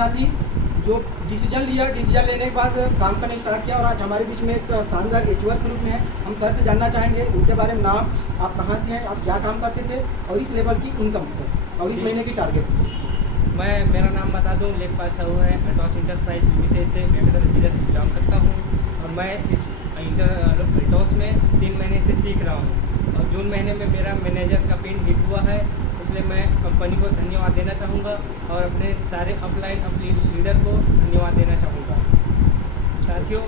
साथी जो डिसीजन लेने के बाद काम करना स्टार्ट किया और आज हमारे बीच में एक शानदार एचुअल ग्रुप में है। हम सर से जानना चाहेंगे उनके बारे में, नाम, आप कहाँ से हैं, आप क्या काम करते थे और इस लेवल की इनकम और इस महीने की टारगेट। मेरा नाम बता दूँ, लेखपाल साहू है। अल्टॉस इंटरप्राइज लिमिटेड से मेडिकल जिला से बिलोंग करता हूँ और मैं इस अल्टॉस में 3 महीने से सीख रहा हूँ और जून महीने में मेरा मैनेजर का पिन हिट हुआ है, इसलिए मैं कंपनी को धन्यवाद देना चाहूँगा और अपने सारे अपलाइन लीडर को धन्यवाद देना चाहूँगा। साथियों,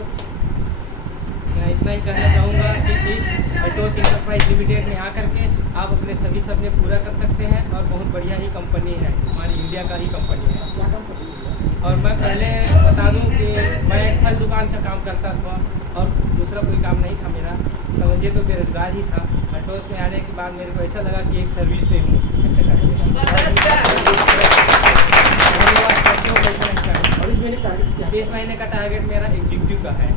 मैं इतना ही कहना चाहूँगा कि इस अल्टॉस इंटरप्राइज लिमिटेड में आकर के आप अपने सभी सपने पूरा कर सकते हैं और बहुत बढ़िया ही कंपनी है, हमारी इंडिया का ही कंपनी है। क्या काम करते हैं? और मैं पहले बता दूं कि मैं एक फल दुकान का काम करता था और दूसरा कोई काम नहीं था मेरा, समझिए तो बेरोजगार ही था। अल्टॉस में आने के बाद मेरे को ऐसा लगा कि एक सर्विस दे दूँ, ऐसे और इस महीने टारगेट क्या है? इस महीने का टारगेट मेरा एग्जीक्यूटिव का है।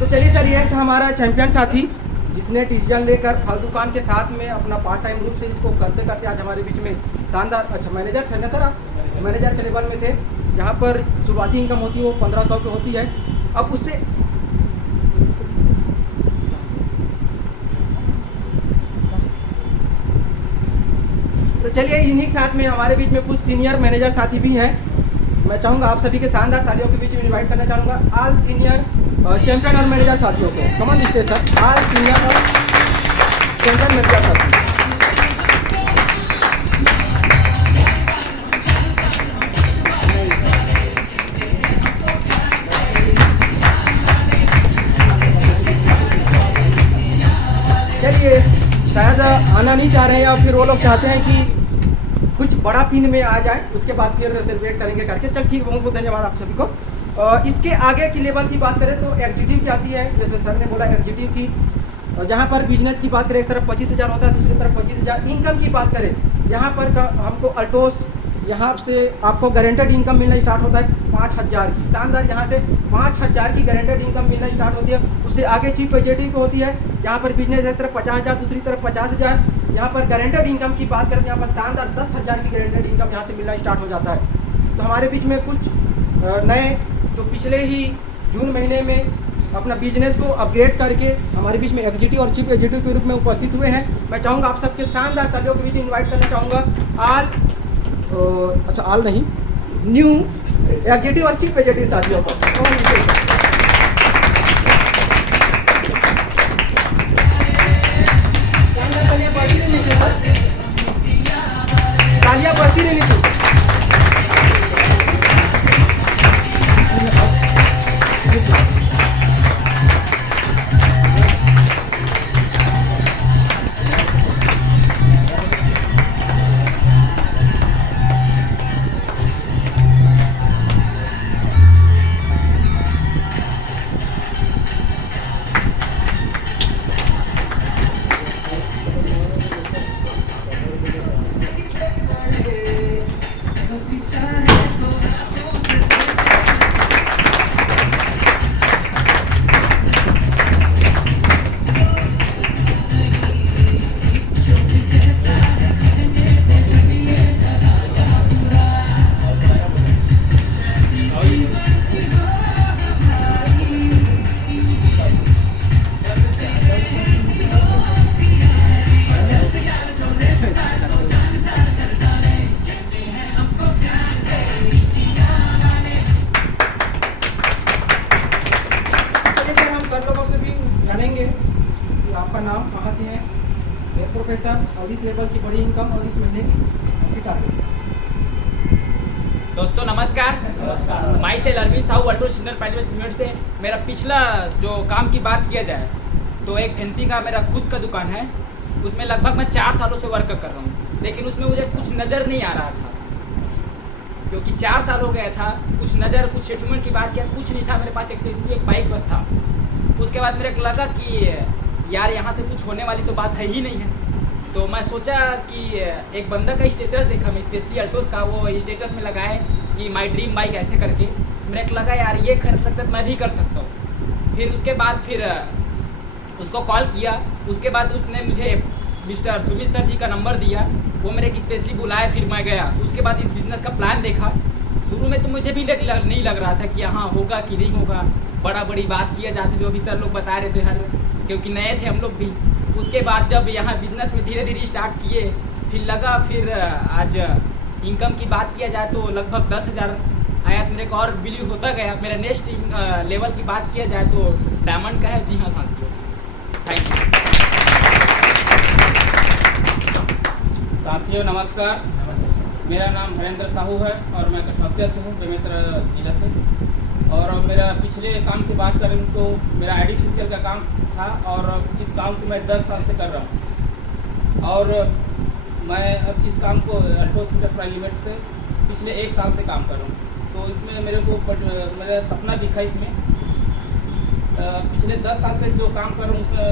तो चलिए सर, ये हमारा चैंपियन साथी जिसने डिसीजन लेकर फल दुकान के साथ में अपना पार्ट टाइम रूप से इसको करते करते आज हमारे बीच में शानदार। अच्छा, मैनेजर थे ना सर आप? मैनेजर के लेवल में थे, जहाँ पर शुरुआती इनकम होती है वो 1500 की होती है। अब उससे तो चलिए इन्हीं के साथ में हमारे बीच में कुछ सीनियर मैनेजर साथी भी हैं। मैं चाहूँगा आप सभी के शानदार तालियों के बीच में इनवाइट करना चाहूँगा ऑल सीनियर चैंपियन और मैनेजर साथियों को। कमन स्टेज सर, ऑल सीनियर और चैंपियन मैनेजर साथी। चलिए, शायद आना नहीं चाह रहे हैं या फिर वो लोग चाहते हैं कि कुछ बड़ा पिन में आ जाए, उसके बाद फिर सेलिब्रेट करेंगे करके। चल ठीक, बहुत बहुत धन्यवाद आप सभी को। इसके आगे की लेवल की बात करें तो एग्जीक्यूटिव की आती है, जैसे सर ने बोला एग्जीक्यूटिव की, जहाँ पर बिजनेस की बात करें एक तरफ 25,000 होता है, दूसरी तरफ 25,000। इनकम की बात करें यहाँ पर हमको अल्टॉस यहाँ से आपको गारंटेड इनकम मिलना स्टार्ट होता है 5,000 की। शानदार, यहाँ से 5,000 की गारंटेड इनकम मिलना स्टार्ट होती है। उससे आगे चीफ एग्जीक्यूटिव को होती है, यहाँ पर बिजनेस एक तरफ 50,000, दूसरी तरफ 50,000। यहाँ पर गारंटेड इनकम की बात करें, यहाँ पर शानदार 10,000 की गारंटेड इनकम यहाँ से मिलना स्टार्ट हो जाता है। तो हमारे बीच में कुछ नए जो पिछले ही जून महीने में अपना बिजनेस को अपग्रेड करके हमारे बीच में एग्जीक्यूटिव और चीफ एग्जीक्यूटिव के रूप में उपस्थित हुए हैं। मैं चाहूँगा आप सबके शानदार तालियों के बीच इन्वाइट करना चाहूँगा ऑल नहीं, न्यू एग्जीक्यूटिव और चीफ एग्जीक्यूटिव साथियों को। तालियां बढ़ती रहनी चाहिए। आपका नाम, कहाँ से है, प्रोफेशन और इस लेवल की बड़ी इनकम और इस महीने की टारगेट। दोस्तों नमस्कार। माई से अरविंद साहू, अल्टॉस इंटरप्राइज लिमिटेड से। मेरा पिछला जो काम की बात किया जाए तो एक फैंसी का मेरा खुद का दुकान है, उसमें लगभग मैं 4 सालों से वर्क कर रहा हूँ, लेकिन उसमें मुझे कुछ नज़र नहीं आ रहा था क्योंकि 4 साल हो गया था। कुछ नज़र, कुछ सेटलमेंट की बात किया, कुछ नहीं था मेरे पास। एक बाइक बस था। उसके बाद मेरे को लगा कि यार यहाँ से कुछ होने वाली तो बात है ही नहीं है। तो मैं सोचा कि एक बंदा का स्टेटस देखा मैं, स्पेशली अल्टॉस का, वो स्टेटस में लगा है कि माय ड्रीम बाइक ऐसे करके। मेरे को लगा यार ये कर सकता, मैं भी कर सकता हूँ। फिर उसके बाद फिर उसको कॉल किया, उसके बाद उसने मुझे मिस्टर सुमित सर जी का नंबर दिया, वो मेरे स्पेशली बुलाया, फिर मैं गया। उसके बाद इस बिज़नेस का प्लान देखा। शुरू में तो मुझे भी नहीं लग रहा था कि हाँ होगा कि नहीं होगा, बड़ा बड़ी बात किया जाती जो अभी सर लोग बता रहे थे, हर क्योंकि नए थे हम लोग भी। उसके बाद जब यहाँ बिजनेस में धीरे धीरे स्टार्ट किए, फिर लगा, फिर आज इनकम की बात किया जाए तो लगभग 10,000 आया मेरे को, और बिलीव होता गया। मेरा नेक्स्ट लेवल की बात किया जाए तो डायमंड का है। जी हाँ साथियों, थैंक यू। साथियों नमस्कार, मेरा नाम हरेंद्र साहू है और मैं कठौतिया से हूँ, बेमेतरा जिला से। और मेरा पिछले काम की बात करें तो मेरा आर्टिफिशियल का काम था और इस काम को मैं 10 साल से कर रहा हूँ। और मैं अब इस काम को अल्टोस इंटरप्राइज लिमिटेड से पिछले 1 साल से काम कर रहा हूँ। तो इसमें मेरे को मेरा सपना दिखा इसमें। पिछले 10 साल से जो काम कर रहा हूँ उसमें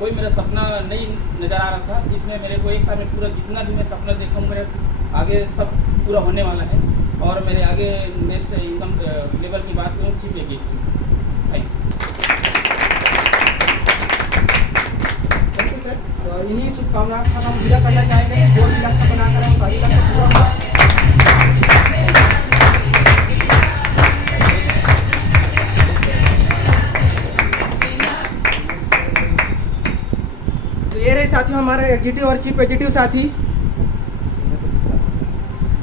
कोई मेरा सपना नहीं नज़र आ रहा था। इसमें मेरे को 1 साल में पूरा जितना भी मैं सपना देखा हूँ, मेरे आगे सब पूरा होने वाला है। और मेरे आगे नेक्स्ट इनकम लेवल की बात करूँ सिर्फ एक थैंक यू सर। तो इन्हीं शुभकामनाओं का हम पूरा करना चाहेंगे, जो भी लक्ष्य बनाकर हम सारी लक्ष्य पूरा होगा। तो ये रहे साथियों हमारा एग्जीक्यूटिव और चीफ एग्जीक्यूटिव साथी।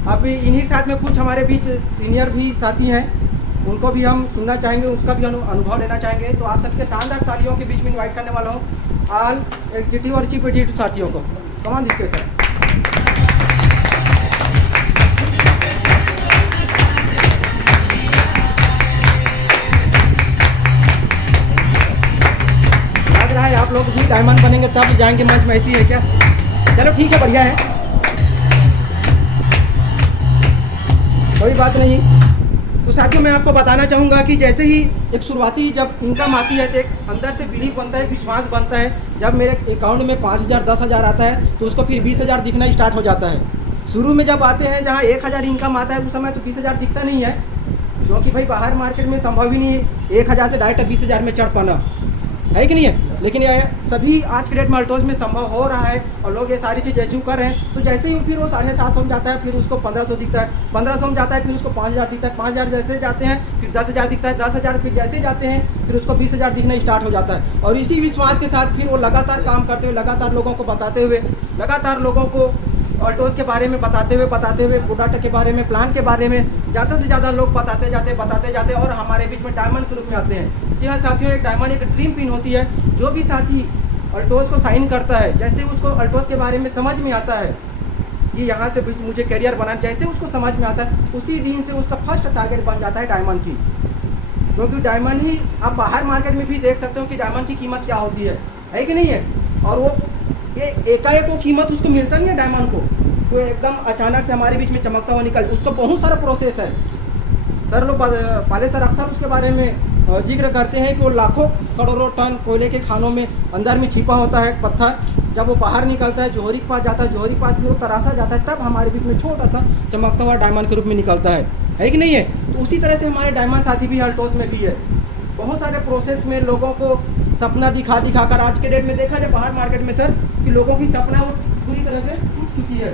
अब इन्हीं के साथ में कुछ हमारे बीच सीनियर भी साथी हैं, उनको भी हम सुनना चाहेंगे, उसका भी अनुभव लेना चाहेंगे। तो आप सबके शानदार तालियों के बीच में इनवाइट करने वाला हूँ ऑल एग्जीक्यूटिव और चीफ एग्जीक्यूटिव साथियों को। कमान दिखते सर। लग रहा है आप लोग भी डायमंड बनेंगे तब जाएंगे मंच में, ऐसी है क्या? चलो ठीक है, बढ़िया है, कोई बात नहीं। तो साथियों मैं आपको बताना चाहूँगा कि जैसे ही एक शुरुआती जब इनकम आती है तो एक अंदर से बिलीव बनता है, विश्वास बनता है। जब मेरे अकाउंट में 5,000 10,000 आता है तो उसको फिर 20,000 दिखना स्टार्ट हो जाता है। शुरू में जब आते हैं जहाँ 1,000 इनकम आता है उस समय तो 20,000 दिखता नहीं है, क्योंकि भाई बाहर मार्केट में संभव ही नहीं है 1,000 से डायरेक्ट 20,000 में चढ़ पाना, है कि नहीं है। लेकिन यह सभी आज के डेट में अल्टोज में संभव हो रहा है और लोग ये सारी चीज़ अचीव कर रहे हैं। तो जैसे ही फिर वो 750 में जाता है, फिर उसको 1,500 दिखता है, 1,500 में जाता है, फिर उसको 5,000 दिखता है, 5,000 जैसे जाते हैं फिर 10,000 दिखता है, 10,000 फिर जैसे जाते हैं फिर उसको 20,000 दिखना स्टार्ट हो जाता है। और इसी विश्वास के साथ फिर वो लगातार काम करते हुए, लगातार लोगों को बताते हुए, लगातार लोगों को अल्टोज के बारे में बताते हुए प्रोडक्ट के बारे में, प्लान के बारे में ज़्यादा से ज़्यादा लोग बताते जाते और हमारे बीच में डायमंड के रूप में आते हैं। जी हाँ साथियों, एक डायमंड एक ड्रीम पिन होती है। जो भी साथी अल्टोज को साइन करता है, जैसे उसको अल्टोज के बारे में समझ में आता है कि यहाँ से मुझे करियर बनाना, जैसे उसको समझ में आता है उसी दिन से उसका फर्स्ट टारगेट बन जाता है डायमंड की। क्योंकि डायमंड ही आप बाहर मार्केट में भी देख सकते हो कि डायमंड की कीमत क्या होती है कि नहीं है। और वो ये एकाएक वो कीमत उसको मिलता नहीं है डायमंड को, तो एकदम अचानक से हमारे बीच में चमकता हुआ निकल, उसको बहुत सारा प्रोसेस है। सर लोग पहले सर अक्सर उसके बारे में जिक्र करते हैं कि वो लाखों करोड़ों टन कोयले के खानों में अंदर में छिपा होता है पत्थर, जब वो बाहर निकलता है जोहरी के पास जाता है, जोहरी के पास फिर वो तराशा जाता है, तब हमारे बीच में छोटा सा चमकता हुआ डायमंड के रूप में निकलता है कि नहीं है। तो उसी तरह से हमारे डायमंड साथी भी अल्टोज में भी है। बहुत सारे प्रोसेस में लोगों को सपना दिखाकर आज के डेट में देखा जाए बाहर मार्केट में सर कि लोगों की सपना वो पूरी तरह से टूट चुकी है,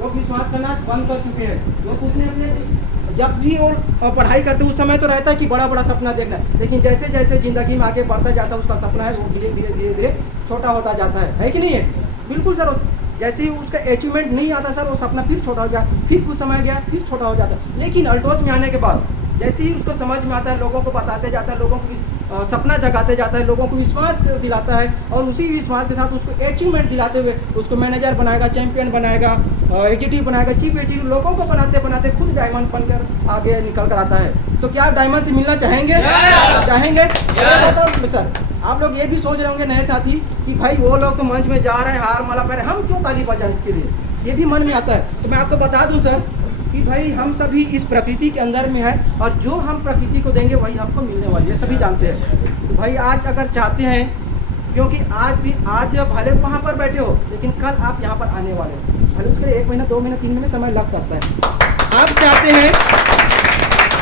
लोग विश्वास करना बंद कर चुके हैं। लोग उसने अपने जब भी वो पढ़ाई करते उस समय तो रहता है कि बड़ा बड़ा सपना देखना है, लेकिन जैसे जैसे ज़िंदगी में आगे बढ़ता जाता है उसका सपना है वो धीरे धीरे छोटा होता जाता है कि नहीं है। बिल्कुल सर, जैसे ही उसका अचीवमेंट नहीं आता सर वो सपना फिर छोटा हो गया, फिर कुछ समय गया फिर छोटा हो जाता है। लेकिन अल्टोज में आने के बाद जैसे ही उसको समझ में आता है, लोगों को बताते जाता है, लोगों को सपना जगाते जाता है, लोगों को विश्वास दिलाता है और उसी विश्वास के साथ उसको अचीवमेंट दिलाते हुए उसको मैनेजर बनाएगा, चैंपियन बनाएगा, एग्जीक्यूटिव बनाएगा, चीफ एग्जीक्यूटिव, लोगों को बनाते खुद डायमंड बनकर आगे निकल कर आता है। तो क्या आप डायमंड से मिलना चाहेंगे? चाहेंगे? सर आप लोग ये भी सोच रहे होंगे नए साथी कि भाई वो लोग तो मंच में जा रहे हैं, हार माला पहने, हम क्यों ताली बजाएं इसके लिए, ये भी मन में आता है। तो मैं आपको बता दूं सर कि भाई हम सभी इस प्रकृति के अंदर में है और जो हम प्रकृति को देंगे वही हमको मिलने वाली है, सभी जानते हैं। तो भाई आज अगर चाहते हैं, क्योंकि आज भले वहाँ पर बैठे हो लेकिन कल आप यहाँ पर आने वाले हो, भले उसके लिए 1 महीना 2 महीना 3 महीने समय लग सकता है। आप चाहते हैं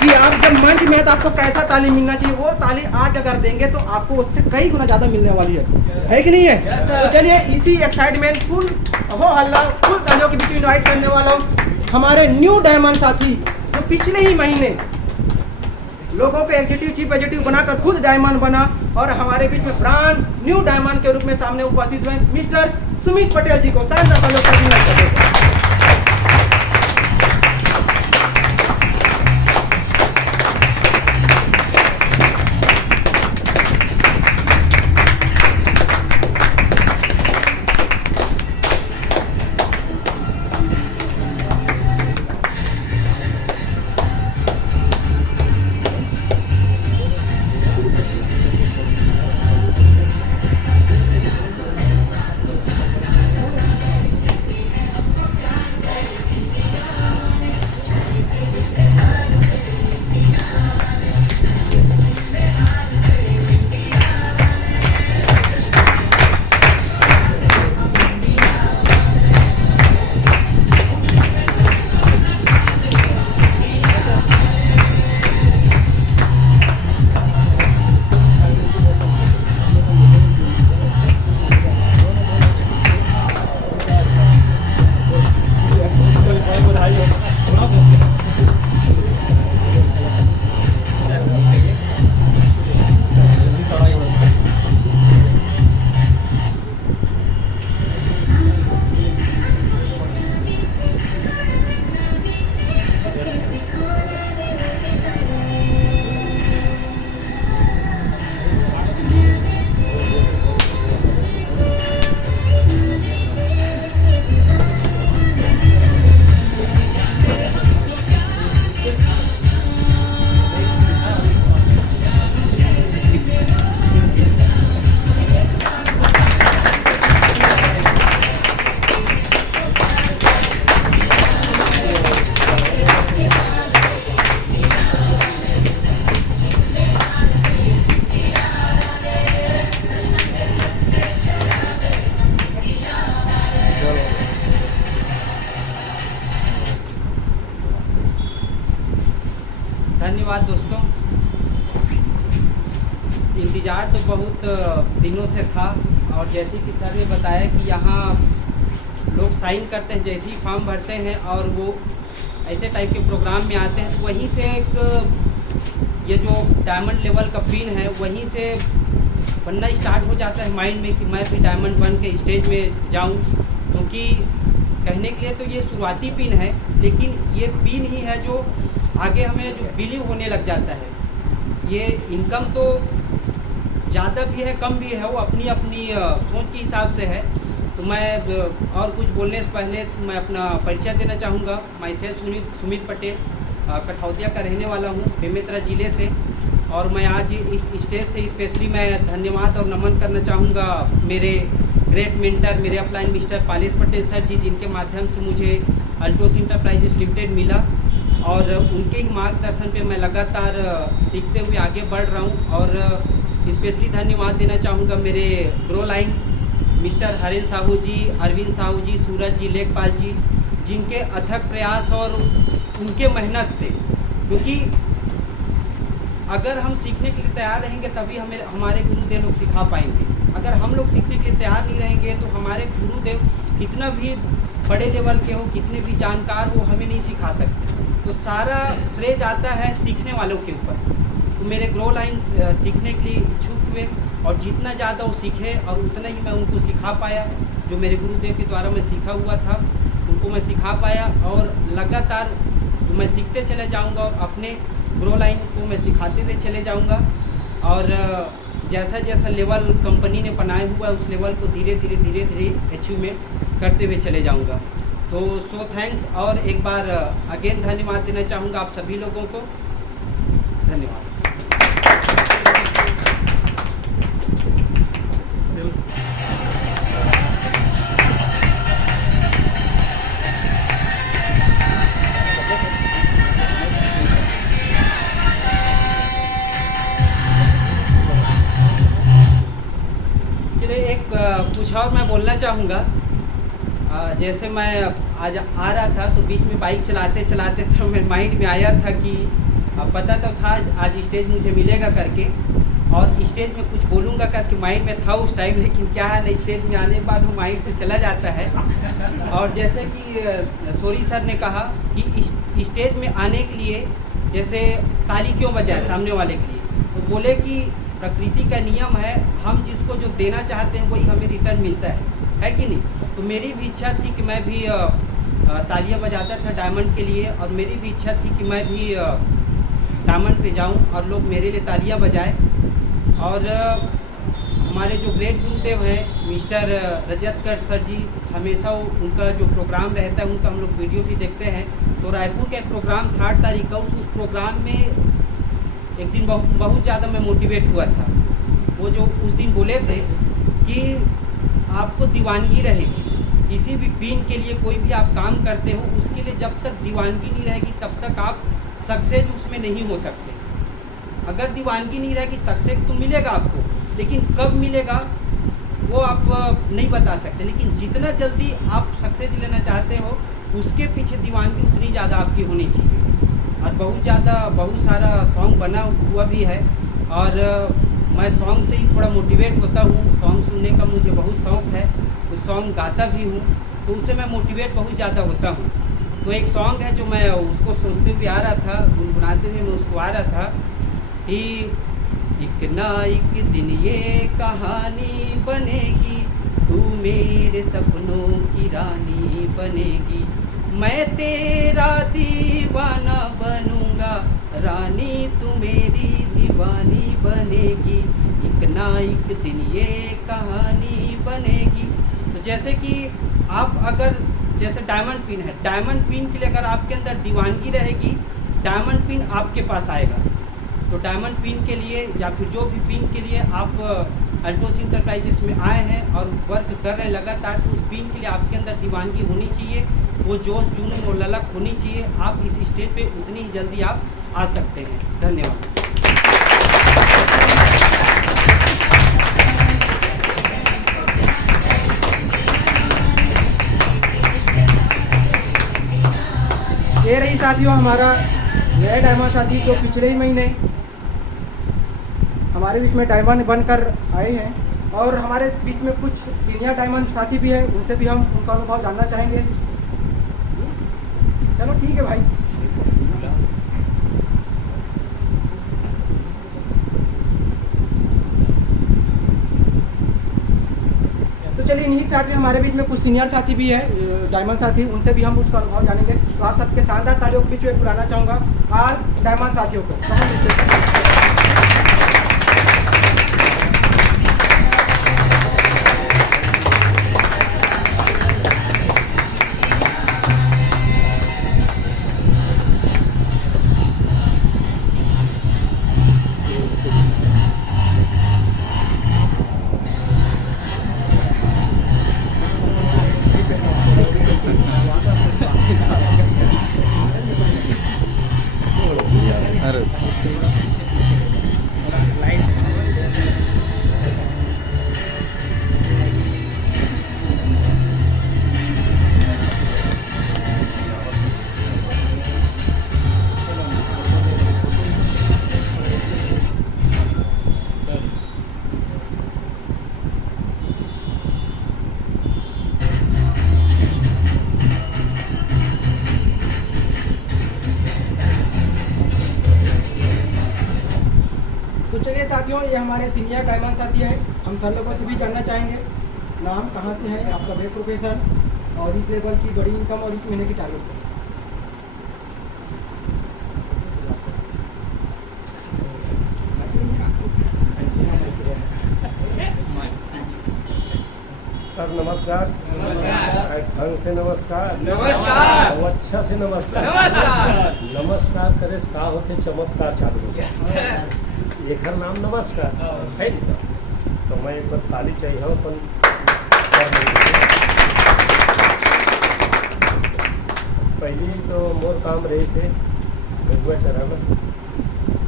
कि आप जब मंच में है तो आपको कैसा ताली मिलना चाहिए, वो ताली आज अगर देंगे तो आपको उससे कई गुना ज़्यादा मिलने वाली है कि नहीं है? तो चलिए इसी एक्साइटमेंट फुल हो हल्ला फुल तालियों के बीच इन्वाइट करने वाला हूँ हमारे न्यू डायमंड साथी, जो पिछले ही महीने लोगों को एग्जीक्यूटिव चीफ एग्जीक्यूटिव बनाकर खुद डायमंड बना और हमारे बीच में ब्रांड न्यू डायमंड के रूप में सामने उपस्थित हुए मिस्टर सुमित पटेल जी को शानदार तालियों से इन्वाइट करते हैं। धन्यवाद दोस्तों। इंतज़ार तो बहुत दिनों से था और जैसे कि सर ने बताया कि यहाँ लोग साइन करते हैं, जैसे ही फॉर्म भरते हैं और वो ऐसे टाइप के प्रोग्राम में आते हैं तो वहीं से एक ये जो डायमंड लेवल का पिन है वहीं से बनना स्टार्ट हो जाता है माइंड में कि मैं भी डायमंड बन के स्टेज में जाऊं। क्योंकि कहने के लिए तो ये शुरुआती पिन है, लेकिन ये पिन ही है जो आगे हमें जो बिलीव होने लग जाता है। ये इनकम तो ज़्यादा भी है कम भी है, वो अपनी अपनी सोच के हिसाब से है। तो मैं और कुछ बोलने से पहले मैं अपना परिचय देना चाहूँगा। माई सेल्फ सुमित पटेल, कठौतिया का रहने वाला हूँ, बेमेतरा ज़िले से। और मैं आज इस स्टेज से स्पेशली मैं धन्यवाद और नमन करना चाहूँगा मेरे ग्रेट मेंटर, मेरे अपलाइन मिस्टर पालेश पटेल सर जी, जिनके माध्यम से मुझे अल्टोस इंटरप्राइजेस लिमिटेड मिला और उनके ही मार्गदर्शन पे मैं लगातार सीखते हुए आगे बढ़ रहा हूँ। और स्पेशली धन्यवाद देना चाहूँगा मेरे ग्रो लाइन मिस्टर हरेंद्र साहू जी, अरविंद साहू जी, सूरज जी, लेखपाल जी, जिनके अथक प्रयास और उनके मेहनत से, क्योंकि अगर हम सीखने के लिए तैयार रहेंगे तभी हमें हमारे गुरुदेव लोग सिखा पाएंगे। अगर हम लोग सीखने के लिए तैयार नहीं रहेंगे तो हमारे गुरुदेव कितना भी बड़े लेवल के हो, कितने भी जानकार हो, हमें नहीं सिखा सकते। तो सारा श्रेय जाता है सीखने वालों के ऊपर। तो मेरे ग्रो लाइन सीखने के लिए इच्छुक हुए और जितना ज़्यादा वो सीखे और उतना ही मैं उनको सिखा पाया। जो मेरे गुरुदेव के द्वारा मैं सीखा हुआ था उनको मैं सिखा पाया और लगातार मैं सीखते चले जाऊंगा और अपने ग्रो लाइन को मैं सिखाते हुए चले जाऊंगा। और जैसा जैसा लेवल कंपनी ने बनाया हुआ है उस लेवल को धीरे धीरे अचीवमेंट करते हुए चले जाऊंगा। तो सो थैंक्स। और एक बार अगेन धन्यवाद देना चाहूँगा आप सभी लोगों को। धन्यवाद। कुछ और मैं बोलना चाहूँगा। जैसे मैं आज आ रहा था तो बीच में बाइक चलाते चलाते तो मेरे माइंड में आया था कि अब पता तो था आज स्टेज मुझे मिलेगा करके, और स्टेज में कुछ बोलूँगा करके माइंड में था उस टाइम, लेकिन क्या है ना स्टेज में आने के बाद वो माइंड से चला जाता है। और जैसे कि सोरी सर ने कहा कि स्टेज में आने के लिए जैसे ताली क्यों बजाए सामने वाले के लिए, तो बोले कि प्रकृति का नियम है, हम जिसको जो देना चाहते हैं वही हमें रिटर्न मिलता है कि नहीं। तो मेरी भी इच्छा थी कि मैं भी तालियां बजाता था डायमंड के लिए, और मेरी भी इच्छा थी कि मैं भी डायमंड पे जाऊं और लोग मेरे लिए तालियां बजाएं। और हमारे जो ग्रेट गुरुदेव हैं मिस्टर रजतकर सर जी, हमेशा उनका जो प्रोग्राम रहता है उनका हम लोग वीडियो भी देखते हैं। तो रायपुर का एक प्रोग्राम 3 तारीख का, उस प्रोग्राम में एक दिन बहुत ज़्यादा मैं मोटिवेट हुआ था। वो जो उस दिन बोले थे कि आपको दीवानगी रहेगी, किसी भी पिन के लिए कोई भी आप काम करते हो उसके लिए जब तक दीवानगी नहीं रहेगी तब तक आप सक्सेस उसमें नहीं हो सकते। अगर दीवानगी नहीं रहेगी सक्सेस तो मिलेगा आपको, लेकिन कब मिलेगा वो आप नहीं बता सकते। लेकिन जितना जल्दी आप सक्सेस लेना चाहते हो उसके पीछे दीवानगी उतनी ज़्यादा आपकी होनी चाहिए। और बहुत सारा सॉन्ग बना हुआ भी है, और मैं सॉन्ग से ही थोड़ा मोटिवेट होता हूँ। सॉन्ग सुनने का मुझे बहुत शौक़ है, उस सॉन्ग गाता भी हूँ, तो उससे मैं मोटिवेट बहुत ज़्यादा होता हूँ। तो एक सॉन्ग है जो मैं उसको सोचते हुए आ रहा था, गुनगुनाते हुए मैं उसको आ रहा था कि एक ना एक दिन ये कहानी बनेगी, तू मेरे सपनों की रानी बनेगी, मैं तेरा दीवाना बनूंगा, रानी तू मेरी दीवानी बनेगी, एक ना एक दिन ये कहानी बनेगी। तो जैसे कि आप अगर जैसे डायमंड पिन है, डायमंड पिन के लिए अगर आपके अंदर दीवानगी रहेगी डायमंड पिन आपके पास आएगा। तो डायमंड पिन के लिए या फिर जो भी पिन के लिए आप अल्टोस इंटरप्राइजेस में आए हैं और वर्क कर रहे हैं लगातार, तो उस पिन के लिए आपके अंदर दीवानगी होनी चाहिए, वो जोश जुनून और ललक होनी चाहिए। आप इस स्टेज पे उतनी ही जल्दी आप आ सकते हैं। धन्यवाद। ये रही साथियों हमारा नया डायमंड साथी जो पिछले ही महीने हमारे बीच में डायमंड बनकर आए हैं, और हमारे बीच में कुछ सीनियर डायमंड साथी भी हैं, उनसे भी हम उनका अनुभव जानना चाहेंगे। चलो ठीक है भाई। तो चलिए इन्हीं के साथ में हमारे बीच में कुछ सीनियर साथी भी है डायमंड साथी, उनसे भी हम उसका अनुभव जानेंगे। तो आप सबके शानदार तालियों के बीच में बुलाना चाहूँगा आज डायमंड साथियों को। साथियों ये हमारे सीनियर डायमंड साथी है, हम सर लोगों से भी जानना चाहेंगे नाम कहाँ से है, आपका ब्रेक प्रोफेशन और इस लेवल की बड़ी इनकम और इस महीने की टारगेट है। सर नमस्कार। ढंग से नमस्कार। नमस्कार। अच्छा से नमस्कार। नमस्कार। नमस्कार करे का होते चमत्कार चालू हो जाए। एकर नाम नमस्कार है ना? तो मैं एक बार ताली चाहिए अपन पहली तो मोर काम रही से गरुआ चराना,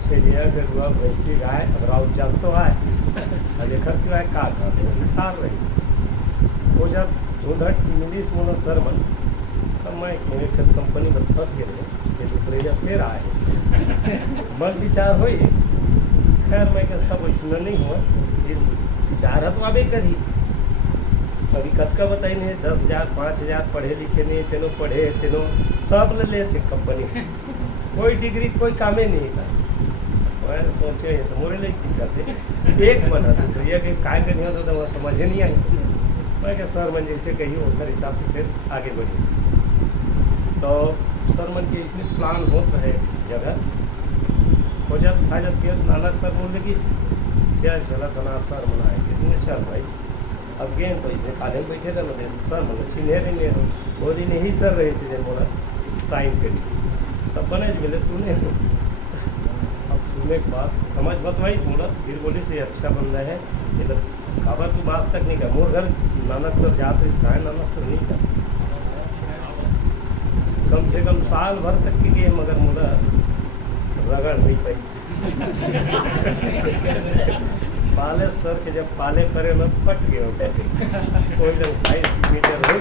छेलिया गरुआ भैंसी गाय और जब तो आए लेकर सिवाय का सार रही से वो जब ढूंढट मिली मोनो शर्मन तब मैं एक कंपनी में फंस गए ये दूसरे जब फिर आए मन विचार हो खैर मैं क्या सब वैसा नहीं हुआ फिर विचार है तो अबे करी अभी कतका बताई नहीं 10,000 5,000 पढ़े लिखे नहीं तेनों पढ़े तेनों सब ले लेते कंपनी कोई डिग्री कोई कामे नहीं था मैं सोचे तो मोरे लिए दिक्कत है एक मन है दूसरी कि काय करनी होता तो वह समझ ही नहीं आई मैं क्या सर मन जैसे कही उधर हिसाब से फिर आगे बढ़ी तो सर मन के इसमें प्लान होता है जगह हो जाता था जब फिर नानक सर बोल कि चला तना सर मनाए कितने चल भाई अब गेम तो इसमें काले में बैठे थे ना सर मतलब छीने नहीं हो वो दिन यही सर रहे थे बोला साइन करी सब बने मिले सुने अब सुनने के बाद समझ बतवाई बोला फिर बोले से अच्छा बंदा है ये तो खबर तू आज तक नहीं कर मोर घर नानक सर जाते इसका नानक सर नहीं कर कम से कम साल भर तक के लिए मगर मुझे रगड़ नहीं पाई पाले सर के जब पाले करे ना फट गए कोई जब साइंस मीटर हो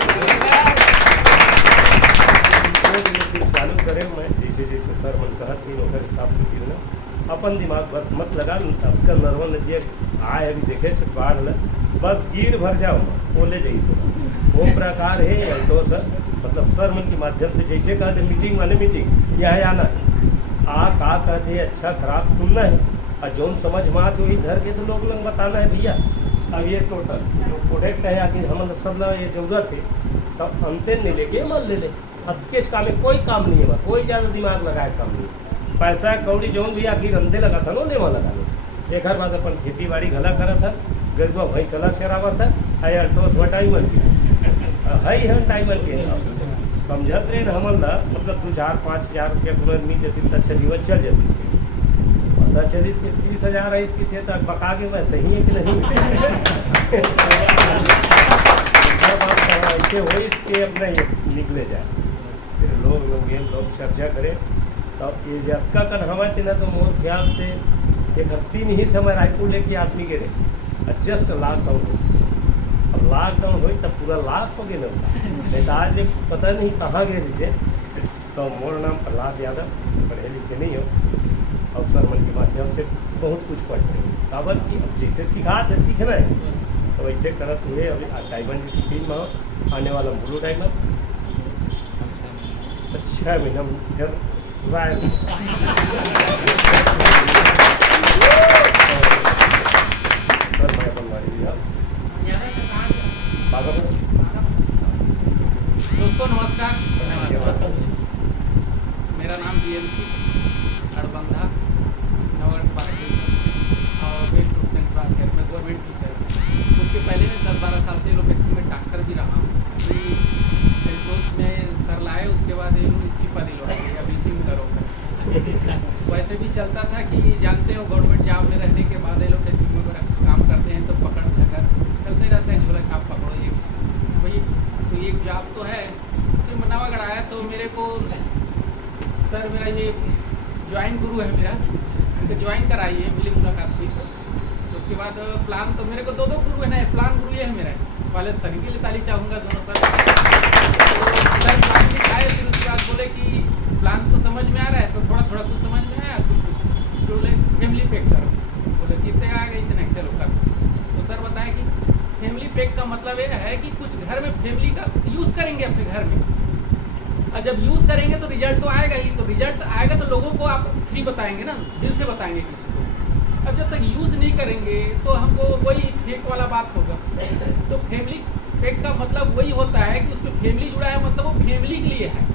चालू करे मैं जैसे जैसे सर मन कहत नहीं होकर हिसाब से फिर ना अपन दिमाग बस मत लगा अब का नरवन नदिया आए अभी देखे से बाढ़ न बस गिर भर जाओ वो ले जाइए तो वो प्रकार है तो सर मतलब सर मन के माध्यम से जैसे कहते मीटिंग वाले मीटिंग यहाँ आना है का कहते हैं अच्छा खराब सुनना है और जौन समझ में आते वही धर के तो लोग लंग बताना है भैया अब ये टोटल जो प्रोडक्ट है आखिर हम सब ये जरूरत है तब अंतर नहीं लेके मत ले ले अब किस काम में कोई काम नहीं है कोई ज़्यादा दिमाग लगाए काम नहीं पैसा कौड़ी जौन भी आखिर अंधे लगा था नो लेवा लगा लो एक हर बात अपन खेती बाड़ी गला करा था गरीबा भैंस अलग चरावा था आया टोस टाइमन है टाइमन के समझत रहे ना हमन मतलब 2,000-5,000 रुपया पुनः मिल जाती तो अच्छा जीवन चल जाती इसके पता चली इसके 30,000 है इसके थे तो बका के मैं सही है कि नहीं ऐसे हो इसके अपना निकले जाए फिर लोग चर्चा करें तब ये जब का कन हवा थी ना तो मोर ख्याल से एक 3 ही समय रायपुर लेके आदमी गिरे जस्ट लॉकडाउन हो अब लॉकडाउन हो तब पूरा लाख हो गया नहीं तो आज पता नहीं कहाँ गए लीजिए तो मोर नाम प्रहलाद यादव पढ़े लिखे नहीं हो अवसर मन के माध्यम से बहुत कुछ पढ़ते हैं काबर की अब जैसे सिखाते सीखना है तो वैसे करत हुए अभी डायमंड जैसी फिल्म हो आने वाला ब्लू डायमंड 6 महीना फिर राय सर मैं अपन वाली भैया दोस्तों नमस्कार मेरा नाम BMC अड़बंधा नवगढ़ पार्टी और वेट सेंटर बात है मैं गवर्नमेंट टीचर हूँ उसके पहले मैं 10-12 साल से एलोपैथी में डॉक्टर भी रहा हूँ दोस्त में सर लाए उसके बाद इस्तीफा दिलवा दिया BC में दरोगा वैसे भी चलता था कि जानते हो गवर्नमेंट जॉब में रहने के बाद एलोपैथी में काम करते हैं तो पकड़ धकर चलते रहते हैं झोला छाप पकड़ो ये भाई तो एक जॉब तो है फिर नवागढ़ आया तो मेरे को सर मेरा ये ज्वाइन गुरु है मेरा तो ज्वाइन कराइए मिली मुलाकात हुई तो उसके बाद प्लान तो मेरे को 2 गुरु है ना प्लान गुरु ये है मेरा पहले सर के लिए ताली चाहूँगा दोनों सर सर प्लान दिखाए फिर उसके बाद बोले कि प्लान तो समझ में आ रहा है तो थोड़ा थोड़ा कुछ समझ में आया कुछ बोले फैमिली पैक करो बोले कितने आ गए इतने चलो कर तो सर बताएं कि फैमिली पैक का मतलब ये है कि कुछ घर में फैमिली का यूज़ करेंगे अपने घर में और जब यूज़ करेंगे तो रिजल्ट तो आएगा ही तो रिजल्ट आएगा तो लोगों को आप फ्री बताएंगे ना दिल से बताएंगे किसी को अब जब तक यूज़ नहीं करेंगे तो हमको वही फेक वाला बात होगा तो फैमिली पैक का मतलब वही होता है कि उसमें फैमिली जुड़ा है मतलब वो फैमिली के लिए है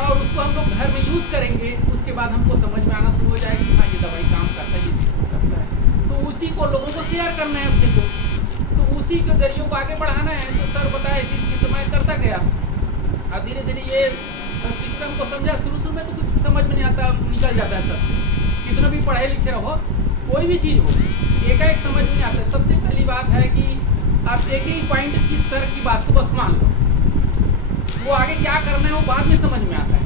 और उसको हम लोग घर में यूज़ करेंगे उसके बाद हमको समझ में आना शुरू हो जाएगी हाँ ये दवाई काम करता है ये चीज़ करता है तो उसी को लोगों को शेयर करना है अपने को तो उसी के जरिए को आगे बढ़ाना है तो सर बताया इस चीज़ की तो मैं करता गया और धीरे धीरे ये सिस्टम को समझा शुरू में तो कुछ समझ में नहीं आता निकल जाता है सब कितना भी पढ़े लिखे रहो कोई भी चीज़ हो एक समझ में नहीं आता है सबसे पहली बात है कि आप एक ही पॉइंट की सर की बात को बस मान लो वो आगे क्या करना है वो बाद में समझ में आता है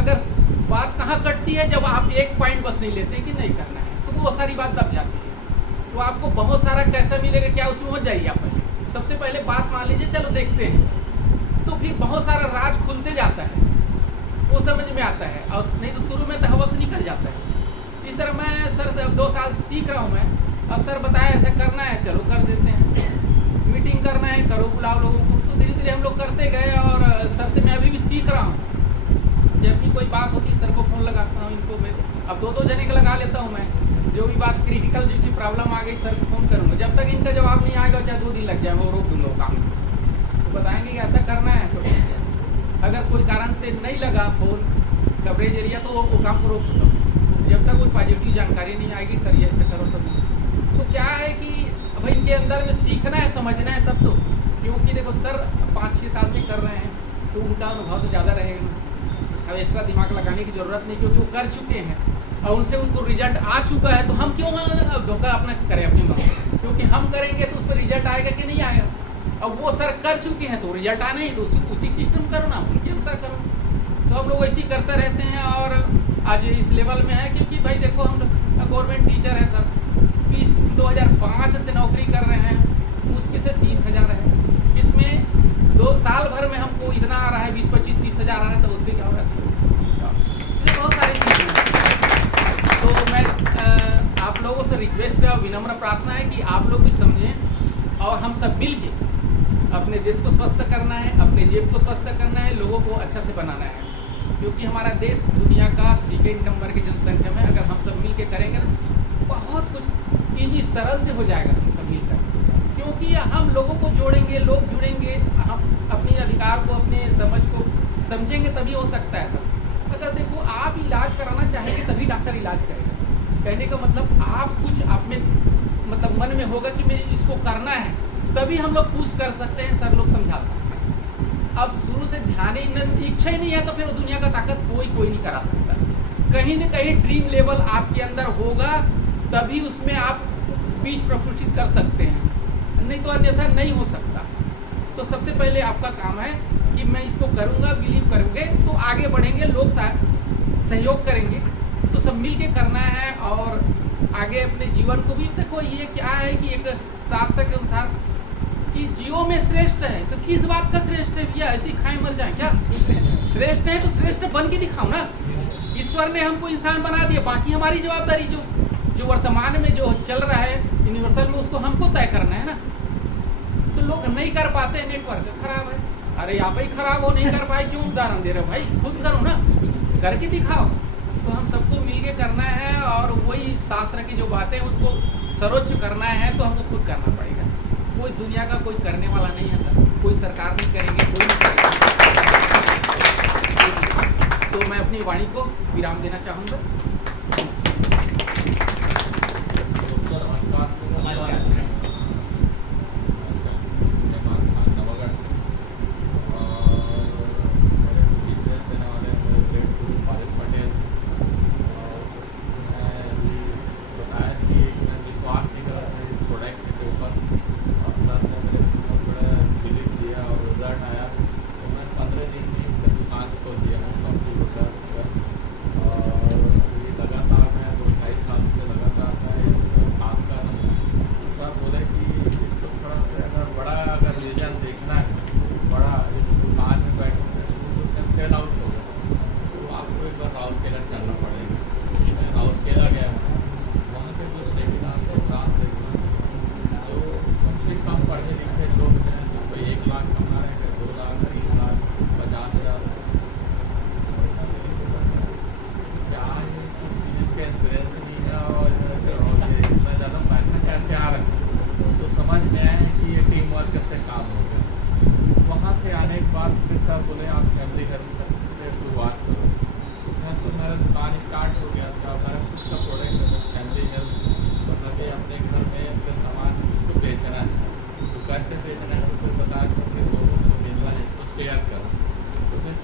अगर बात कहाँ कटती है जब आप एक पॉइंट बस नहीं लेते कि नहीं करना है तो वो सारी बात दब जाती है तो आपको बहुत सारा कैसा मिलेगा क्या उसमें हो जाइए आप सबसे पहले बात मान लीजिए चलो देखते हैं तो फिर बहुत सारा राज खुलते जाता है, वो समझ में आता है। और नहीं तो शुरू में तो हवस निकल जाता है। इस तरह मैं सर 2 साल सीख रहा हूँ मैं। अब सर बताया ऐसा करना है, चलो कर देते हैं। मीटिंग करना है, करो, बुलाओ लोगों को। तो धीरे धीरे हम लोग करते गए और सर से मैं अभी भी सीख रहा हूँ। जब भी कोई बात होती है सर को फ़ोन लगाता हूँ, इनको मैं अब 2-2 जने का लगा लेता हूँ मैं। जो भी बात क्रिटिकल जैसी प्रॉब्लम आ गई सर को फ़ोन करूँगा। जब तक इनका जवाब नहीं आएगा, चाहे 2 दिन लग जाए, वो रोक दूँगा काम। तो बताएंगे कि ऐसा करना है। तो अगर कोई कारण से नहीं लगा फ़ोन, कवरेज एरिया, तो वो काम को रोक दूँगा। जब तक कोई पॉजिटिव जानकारी नहीं आएगी सर ये ऐसा करो तब। तो क्या है कि भाई इनके अंदर में सीखना है, समझना है तब तो। क्योंकि देखो सर 5-6 साल से कर रहे हैं, तो उनका अनुभव तो ज़्यादा रहेगा। अब एक्स्ट्रा दिमाग लगाने की ज़रूरत नहीं, क्योंकि वो कर चुके हैं और उनसे उनको रिजल्ट आ चुका है। तो हम क्यों धोखा अपना करें अपनी मन? क्योंकि हम करेंगे तो उस पर रिजल्ट आएगा कि नहीं आएगा। अब वो सर कर चुके हैं तो रिजल्ट आना ही, तो उसी सिस्टम करो ना, उनके अनुसार करो। तो हम लोग ऐसे ही करते रहते हैं और आज इस लेवल में है। क्योंकि भाई देखो हम गवर्नमेंट टीचर हैं सर, 2005 से नौकरी कर रहे हैं, मुश्किल से 30,000 है। इसमें 2 साल भर में हमको इतना आ रहा है, 20-25-30,000 आ रहा है, तो उससे क्या हो रहा है? बहुत सारी चीज़ें हैं। तो मैं आप लोगों से रिक्वेस्ट है और विनम्र प्रार्थना है कि आप लोग भी समझें और हम सब मिल के अपने देश को स्वस्थ करना है, अपने जेब को स्वस्थ करना है, लोगों को अच्छा से बनाना है। क्योंकि हमारा देश दुनिया का 2nd नंबर की जनसंख्या में, अगर हम सब मिल के करेंगे ना, बहुत कुछ ईजी सरल से हो जाएगा हम सब मिलकर। क्योंकि हम लोगों को जोड़ेंगे, लोग जुड़ेंगे, हम अपने अधिकार को, अपने समझ को समझेंगे, तभी हो सकता है सब। अगर देखो आप इलाज कराना चाहेंगे तभी डॉक्टर इलाज करेगा। कहने का मतलब आप कुछ आप में मतलब मन में होगा कि मेरे इसको करना है, तभी हम लोग पुश कर सकते हैं, सर लोग समझा सकते हैं। अब शुरू से ध्यान ही इच्छा ही नहीं है तो फिर दुनिया का ताकत कोई नहीं करा सकता। कहीं न कहीं ड्रीम लेवल आपके अंदर होगा, तभी उसमें आप बीज प्रफुल्लित कर सकते हैं, नहीं तो अन्यथा नहीं हो सकता। तो सबसे पहले आपका काम है कि मैं इसको करूँगा, बिलीव करोगे तो आगे बढ़ेंगे, लोग सहयोग करेंगे। तो सब मिल के करना है और आगे अपने जीवन को भी देखो। ये क्या है कि एक शास्त्र के अनुसार कि जीवो में श्रेष्ठ है, तो किस बात का श्रेष्ठ है भैया? ऐसी खाएं मर जाए क्या? श्रेष्ठ है तो श्रेष्ठ बन के दिखाओ ना। ईश्वर ने हमको इंसान बना दिया, बाकी हमारी जवाबदारी जो वर्तमान में जो चल रहा है यूनिवर्सल में, उसको हमको तय करना है ना। तो लोग नहीं कर पाते, नेटवर्क खराब है। अरे आप ही खराब हो, नहीं कर पाए, क्यों उदाहरण दे रहे हो भाई? खुद करो ना, करके दिखाओ। तो हम सबको मिलके करना है और वही शास्त्र की जो बातें उसको सर्वोच्च करना है, तो हमको खुद करना पड़ेगा। कोई दुनिया का कोई करने वाला नहीं है सर, कोई सरकार नहीं करेंगे, कोई नहीं करेगा। तो मैं अपनी वाणी को विराम देना चाहूँगा। नमस्कार।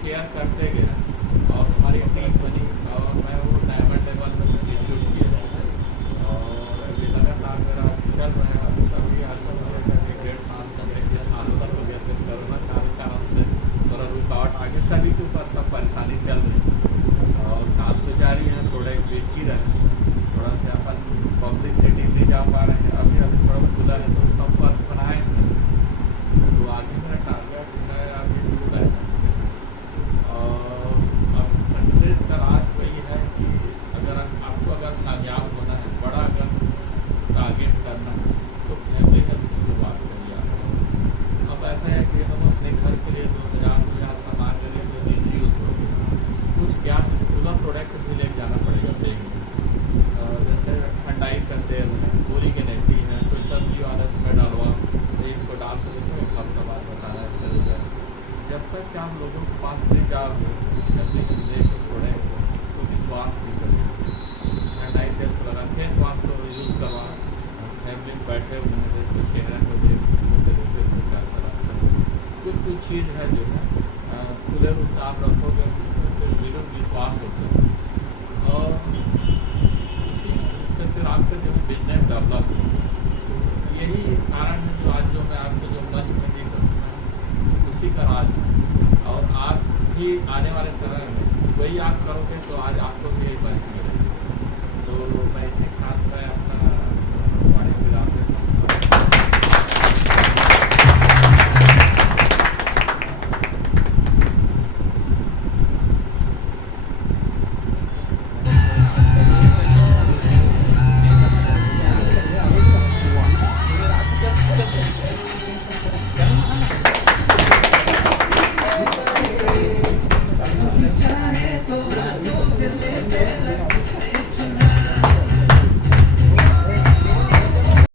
शेयर करते गया और हमारी टीम बनी और मैं वो डायमंड लेवल में रिक्रूट किया जाता और अभी लगातार मेरा चल रहा है। अभी सभी हासिल हो रहा है, 1.5 साल तक 1 साल तक हो गया थे। कोरोना काल के कारण से थोड़ा रुकावट आगे सभी के ऊपर सब परेशानी चल रही और काम तो जारी है, प्रोडक्ट बेच ही रहे, थोड़ा सा अपन पब्लिक सेटिंग नहीं जा पा रहे हैं। अभी थोड़ा खुला है तो संपर्क बनाए, तो आगे मेरा टारगेट है अभी जब तक कि आप लोगों के पास से आप फैमिली को लेकर थोड़े तो विश्वास भी करें। एंड आई टेल को लगा फेस वाश तो यूज़ करवा फैमिली में बैठे हुए हैं तो चेहरे को कुछ चीज़ है जो है खुले रूप से आप रखोगे तो बिल्कुल विश्वास होता है और उसी से फिर आपका जो है बिजनेस डेवलप हो। यही कारण है जो आज जो मैं आपको जो मंच में नहीं करूँगा उसी का राज है और आप भी आने वाले समय में वही आप करोगे तो आज आपको भी एक मंच मिलेगा। तो मैं इसी साथ में अपना